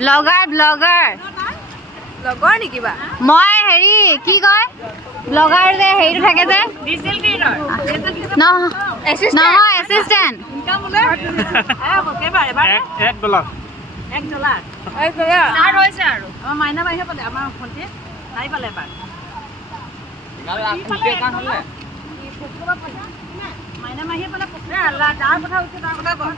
Blogger blogger লগৰ নেকি বা মই হেৰি কি কয় ব্লগাৰ যে হেৰিটো থাকে যে ডিজিটেল ক্ৰিয়েটৰ নহয় এছিষ্টেণ্ট ইনকাম বোলে কেইবাৰে বাৰে $1 ষ্টাৰ্ট হৈছে আৰু আমাৰ মাইনা মাইহে পালে আমাৰ ভণ্টি তাই পালে এবাৰ মাইনা মাইহে পালে যাৰ কথা উঠছে তাৰ কথা কওঁ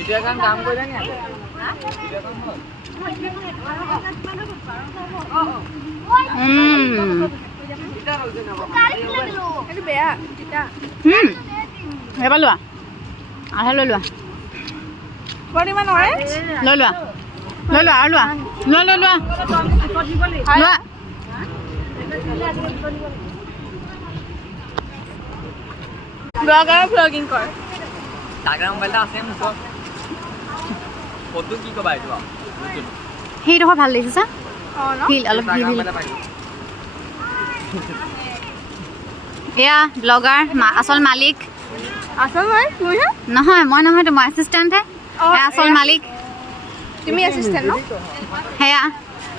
এতিয়া কাম কৰিলে নি বেয়া এবাৰ লোৱা আধা লৈ লোৱা ইমান অৰেঞ্জ লৈ লোৱা আৰু লোৱা লোৱা ব্লগাৰ ব্লগিং কৰ টাগৰা মোবাইলটা আছে মোৰ ওচৰত ফটো কি ক'বা এইটো সেইডোখৰ ভাল লাগিছে চা হিল অলপ হিল এয়া ব্লগাৰ আচল মালিক আচল হয় তুমি নহয় মই নহয় তোমাৰ এছিষ্টেণ্টহে আচল মালিক তুমি এছিষ্টেণ্ট ন সেয়া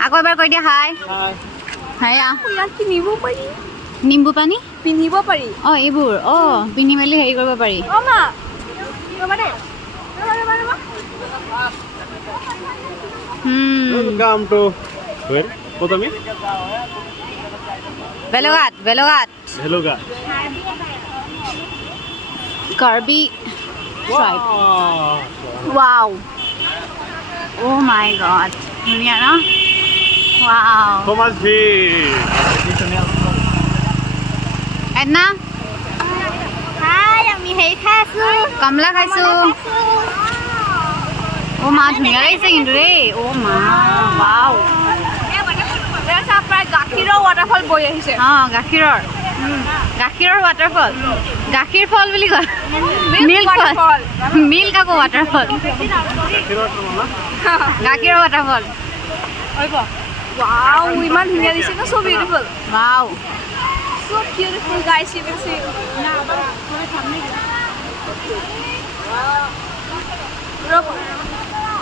আকৌ এবাৰ কৈ দিয়া হাই সেয়া ইয়াত কিনিব পাৰি নিম্বু পানী পিন্ধিব পাৰি অঁ এইবোৰ পিন্ধি মেলি হেৰি কৰিব পাৰি অ মা ৰবা দে ৰবা Welcome to where? Potami? বেলগাত Hello guys. Karbi tribe Wow. Wow O' my god ধুনীয়া ন ৱাও Thomas V. এদনা হাই আমি হেৰি খাই আছো কমলা খাইছো অ' মা ধুনীয়া লাগিছে কিন্তু দেই অ' মা ৱাও প্ৰায় গাখীৰৰ ৱাটাৰফল বৈ আহিছে অঁ গাখীৰৰ ৱাটাৰফল গাখীৰ ফল বুলি কয় মিল্ক ফল মিল্ক আকৌ ৱাটাৰফল গাখীৰৰ ৱাটাৰফল ৱাও ইমান ধুনীয়া দিছে ন so beautiful wow so beautiful guys you will see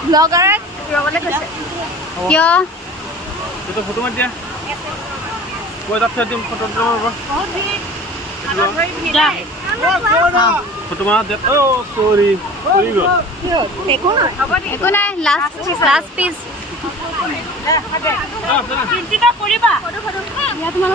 ব্লগাৰে ৰবলে কৈছে কিয় Itu foto mah dia. Gua tak jadi foto dulu. Foto mah dia. Oh sorry. Sorry go. একো নাই লাষ্ট পিচ চিন্তা কৰিবা